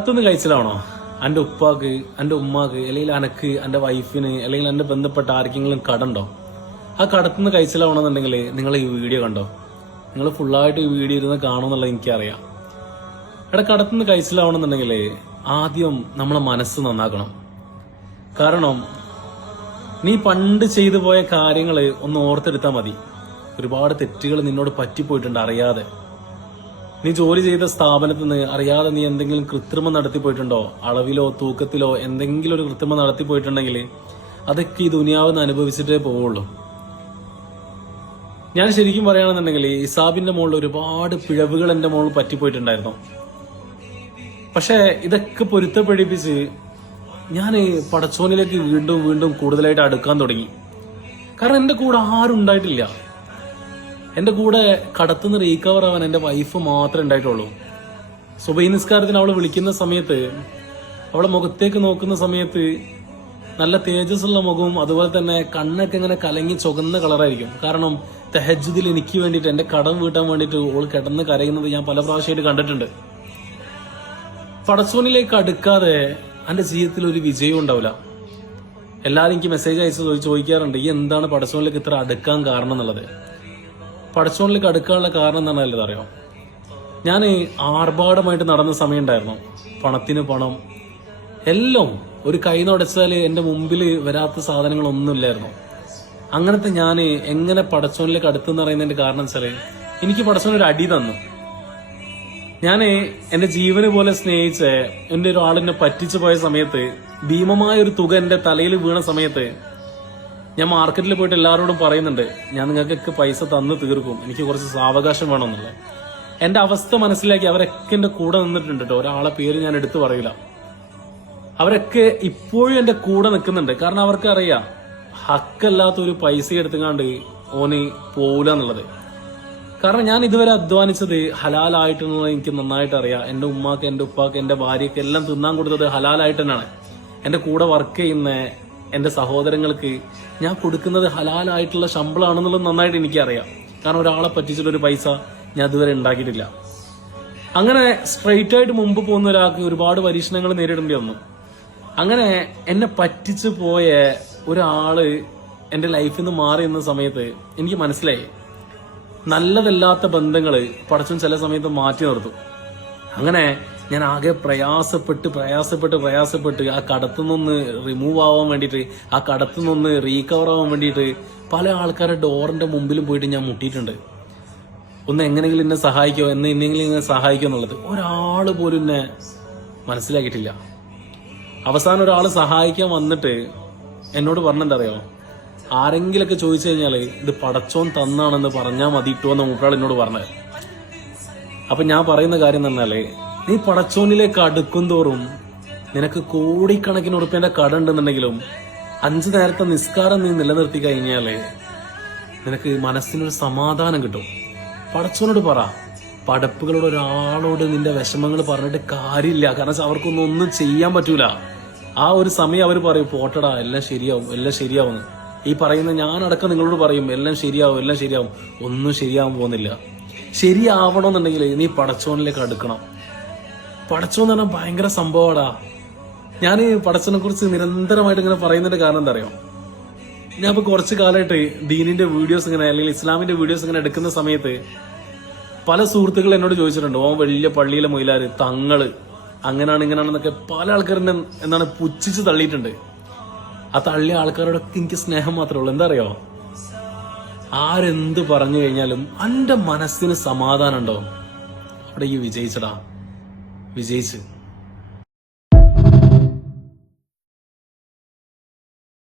കടത്തുനിന്ന് കഴിച്ചിലാണോ? എന്റെ ഉപ്പാക്ക് എന്റെ ഉമ്മാക്ക് അല്ലെങ്കിൽ അനക്ക് എന്റെ വൈഫിന് അല്ലെങ്കിൽ എന്റെ ബന്ധപ്പെട്ട ആർക്കെങ്കിലും കടണ്ടോ? ആ കടത്തുനിന്ന് കഴിച്ചിലാവണമെന്നുണ്ടെങ്കിൽ നിങ്ങൾ ഈ വീഡിയോ കണ്ടോ? നിങ്ങൾ ഫുള്ളായിട്ട് ഈ വീഡിയോ ഇരുന്ന് കാണുമെന്നുള്ളത് എനിക്കറിയാം. എടാ കടത്തുനിന്ന് കഴിച്ചിലാവണമെന്നുണ്ടെങ്കിൽ ആദ്യം നമ്മളെ മനസ്സ് നന്നാക്കണം. കാരണം നീ പണ്ട് ചെയ്തു പോയ കാര്യങ്ങൾ ഒന്ന് ഓർത്തെടുത്താൽ മതി. ഒരുപാട് തെറ്റുകൾ നിന്നോട് പറ്റിപ്പോയിട്ടുണ്ട് അറിയാതെ. നീ ജോലി ചെയ്ത സ്ഥാപനത്തിൽ നിന്ന് അറിയാതെ നീ എന്തെങ്കിലും കൃത്രിമം നടത്തി പോയിട്ടുണ്ടോ? അളവിലോ തൂക്കത്തിലോ എന്തെങ്കിലും ഒരു കൃത്രിമം നടത്തി പോയിട്ടുണ്ടെങ്കിൽ അതൊക്കെ ഈ ദുനിയാവ് അനുഭവിച്ചിട്ടേ പോവുള്ളൂ. ഞാൻ ശരിക്കും പറയുകയാണെന്നുണ്ടെങ്കിൽ ഇസാബിന്റെ മുകളിൽ ഒരുപാട് പിഴവുകൾ എന്റെ മുകളിൽ പറ്റിപ്പോയിട്ടുണ്ടായിരുന്നു. പക്ഷേ ഇതൊക്കെ പൊരുത്തപ്പെടിപ്പിച്ച് ഞാൻ പടച്ചോനിലേക്ക് വീണ്ടും വീണ്ടും കൂടുതലായിട്ട് അടുക്കാൻ തുടങ്ങി. കാരണം എന്റെ കൂടെ ആരും ഉണ്ടായിട്ടില്ല. എന്റെ കൂടെ കടത്തുനിന്ന് റീകവർ ആവാൻ എന്റെ വൈഫ് മാത്രമേ ഉണ്ടായിട്ടുള്ളൂ. സുബൈ നിസ്കാരത്തിന് അവൾ വിളിക്കുന്ന സമയത്ത് അവളെ മുഖത്തേക്ക് നോക്കുന്ന സമയത്ത് നല്ല തേജസ്സുള്ള മുഖവും അതുപോലെ തന്നെ കണ്ണൊക്കെ ഇങ്ങനെ കലങ്ങി ചുവന്ന കളറായിരിക്കും കാരണം തെഹജുദിൽ എനിക്ക് വേണ്ടിയിട്ട് എന്റെ കടം വീട്ടാൻ വേണ്ടിയിട്ട് ഓൾ കിടന്ന് കരയുന്നത് ഞാൻ പല പ്രാവശ്യമായിട്ട് കണ്ടിട്ടുണ്ട്. പടച്ചോനിലേക്ക് അടുക്കാതെ എന്റെ ജീവിതത്തിൽ ഒരു വിജയം ഉണ്ടാവില്ല. എല്ലാവരും എനിക്ക് മെസ്സേജ് അയച്ച് ചോദി- ചോദിക്കാറുണ്ട് ഈ എന്താണ് പടച്ചോനിലേക്ക് ഇത്ര അടുക്കാൻ കാരണം എന്നുള്ളത്? പടച്ചോനിലേക്ക് അടുക്കാനുള്ള കാരണം എന്താണ് അല്ലത് അറിയാം? ഞാൻ ആർഭാടമായിട്ട് നടന്ന സമയം ഉണ്ടായിരുന്നു പണത്തിന് പണം. എല്ലാം ഒരു കൈ നടച്ചാൽ എന്റെ മുമ്പിൽ വരാത്ത സാധനങ്ങളൊന്നുമില്ലായിരുന്നു. അങ്ങനത്തെ ഞാൻ എങ്ങനെ പടച്ചോനിലേക്ക് അടുത്തെന്ന് പറയുന്നതിന്റെ കാരണം വെച്ചാൽ എനിക്ക് പടച്ചോൻ ഒരു അടി തന്നു. ഞാൻ എന്റെ ജീവന് പോലെ സ്നേഹിച്ച് എന്റെ ഒരാളിനെ പറ്റിച്ചു പോയ സമയത്ത് ഭീമമായ ഒരു തുക എന്റെ തലയിൽ വീണ സമയത്ത് ഞാൻ മാർക്കറ്റിൽ പോയിട്ട് എല്ലാവരോടും പറയുന്നുണ്ട് ഞാൻ നിങ്ങൾക്കൊക്കെ പൈസ തന്നു തീർക്കും. എനിക്ക് കുറച്ച് സാവകാശം വേണമെന്നുള്ളത്. എന്റെ അവസ്ഥ മനസ്സിലാക്കി അവരൊക്കെ എന്റെ കൂടെ നിന്നിട്ടുണ്ട് കേട്ടോ ഒരാളെ പേര് ഞാൻ എടുത്തു പറയില്ല. അവരൊക്കെ ഇപ്പോഴും എന്റെ കൂടെ നിൽക്കുന്നുണ്ട്. കാരണം അവർക്ക് അറിയാം ഹക്കല്ലാത്ത ഒരു പൈസ എടുത്തുകാണ്ട് ഓന് പോവില്ല എന്നുള്ളത് കാരണം ഞാൻ ഇതുവരെ അധ്വാനിച്ചത് ഹലാലായിട്ടെന്നുള്ളത് എനിക്ക് നന്നായിട്ട് അറിയാം. എന്റെ ഉമ്മാക്ക് എന്റെ ഉപ്പാക്ക് എന്റെ ഭാര്യക്ക് എല്ലാം തിന്നാൻ കൊടുത്തത് ഹലാലായിട്ട് തന്നെയാണ്. എന്റെ കൂടെ വർക്ക് ചെയ്യുന്ന എന്റെ സഹോദരങ്ങൾക്ക് ഞാൻ കൊടുക്കുന്നത് ഹലാലായിട്ടുള്ള ശമ്പളമാണെന്നുള്ളത് നന്നായിട്ട് എനിക്കറിയാം. കാരണം ഒരാളെ പറ്റിച്ചിട്ടൊരു പൈസ ഞാൻ ഇതുവരെ ഉണ്ടാക്കിയിട്ടില്ല. അങ്ങനെ സ്ട്രെയിറ്റ് ആയിട്ട് മുമ്പ് പോകുന്ന ഒരാൾക്ക് ഒരുപാട് പരീക്ഷണങ്ങൾ നേരിടേണ്ടി വന്നു. അങ്ങനെ എന്നെ പറ്റിച്ചു പോയ ഒരാൾ എന്റെ ലൈഫിൽ നിന്ന് മാറി നിന്ന സമയത്ത് എനിക്ക് മനസ്സിലായി. നല്ലതല്ലാത്ത ബന്ധങ്ങൾ പടച്ചും ചില സമയത്ത് മാറ്റി നിർത്തും. അങ്ങനെ ഞാൻ ആകെ പ്രയാസപ്പെട്ട് പ്രയാസപ്പെട്ട് പ്രയാസപ്പെട്ട് ആ കടത്തു നിന്ന് റിമൂവ് ആവാൻ വേണ്ടിയിട്ട് ആ കടത്തു നിന്ന് റീകവർ ആവാൻ വേണ്ടിയിട്ട് പല ആൾക്കാരുടെ ഡോറിന്റെ മുമ്പിലും പോയിട്ട് ഞാൻ മുട്ടിയിട്ടുണ്ട്. ഒന്ന് എങ്ങനെയെങ്കിലും എന്നെ സഹായിക്കോ എന്നെ എന്നെങ്കിലും എന്നെ സഹായിക്കോ എന്നുള്ളത് ഒരാൾ പോലും എന്നെ മനസ്സിലാക്കിയിട്ടില്ല. അവസാനം ഒരാൾ സഹായിക്കാൻ വന്നിട്ട് എന്നോട് പറഞ്ഞെന്തറിയോ ആരെങ്കിലൊക്കെ ചോദിച്ചു കഴിഞ്ഞാൽ ഇത് പടച്ചോൻ തന്നാണെന്ന് പറഞ്ഞാൽ മതി ഇട്ടോ എന്ന് മൂപ്പരാൾ എന്നോട് പറഞ്ഞത്. അപ്പം ഞാൻ പറയുന്ന കാര്യം പറഞ്ഞാൽ നീ പടച്ചോനിലേക്ക് അടുക്കും തോറും നിനക്ക് കോടിക്കണക്കിന് ഉറുപ്പ്യന്റെ കട ഉണ്ടെന്നുണ്ടെങ്കിലും അഞ്ചു നേരത്തെ നിസ്കാരം നീ നിലനിർത്തി കഴിഞ്ഞാലേ നിനക്ക് മനസ്സിനൊരു സമാധാനം കിട്ടും. പടച്ചോനോട് പറ. പടപ്പുകളോട് ഒരാളോട് നിന്റെ വിഷമങ്ങൾ പറഞ്ഞിട്ട് കാര്യമില്ല. കാരണം അവർക്കൊന്നും ഒന്നും ചെയ്യാൻ പറ്റൂല. ആ ഒരു സമയം അവർ പറയും പോട്ടടാ എല്ലാം ശരിയാവും എല്ലാം ശരിയാവും. ഈ പറയുന്ന ഞാനടക്കം നിങ്ങളോട് പറയും എല്ലാം ശരിയാവും എല്ലാം ശരിയാവും. ഒന്നും ശരിയാവാൻ പോകുന്നില്ല. ശരിയാവണമെന്നുണ്ടെങ്കിൽ നീ പടച്ചോനിലേക്ക് അടുക്കണം. പടച്ചോൻ എന്ന് പറഞ്ഞാൽ ഭയങ്കര സംഭവമാടാ. ഞാൻ പടച്ചനെ കുറിച്ച് നിരന്തരമായിട്ട് ഇങ്ങനെ പറയുന്നതിന്റെ കാരണം എന്താ അറിയോ? ഞാൻ ഇപ്പൊ കുറച്ച് കാലമായിട്ട് ദീനിന്റെ വീഡിയോസ് ഇങ്ങനെ അല്ലെങ്കിൽ ഇസ്ലാമിന്റെ വീഡിയോസ് ഇങ്ങനെ എടുക്കുന്ന സമയത്ത് പല സുഹൃത്തുക്കൾ എന്നോട് ചോദിച്ചിട്ടുണ്ട് ഓ വലിയ പള്ളിയിലെ മൊയിലാര് തങ്ങൾ അങ്ങനാണ് ഇങ്ങനെയാണെന്നൊക്കെ പല ആൾക്കാരുടെ എന്താണ് പുച്ഛിച്ച് തള്ളിയിട്ടുണ്ട്. ആ തള്ളിയ ആൾക്കാരോടൊക്കെ എനിക്ക് സ്നേഹം മാത്രമേ ഉള്ളൂ. എന്താ അറിയോ? ആരെന്ത് പറഞ്ഞു കഴിഞ്ഞാലും എന്റെ മനസ്സിന് സമാധാനം ഉണ്ടോ അവിടെ ഈ വിജയിച്ചടാ വിജയിച്ച്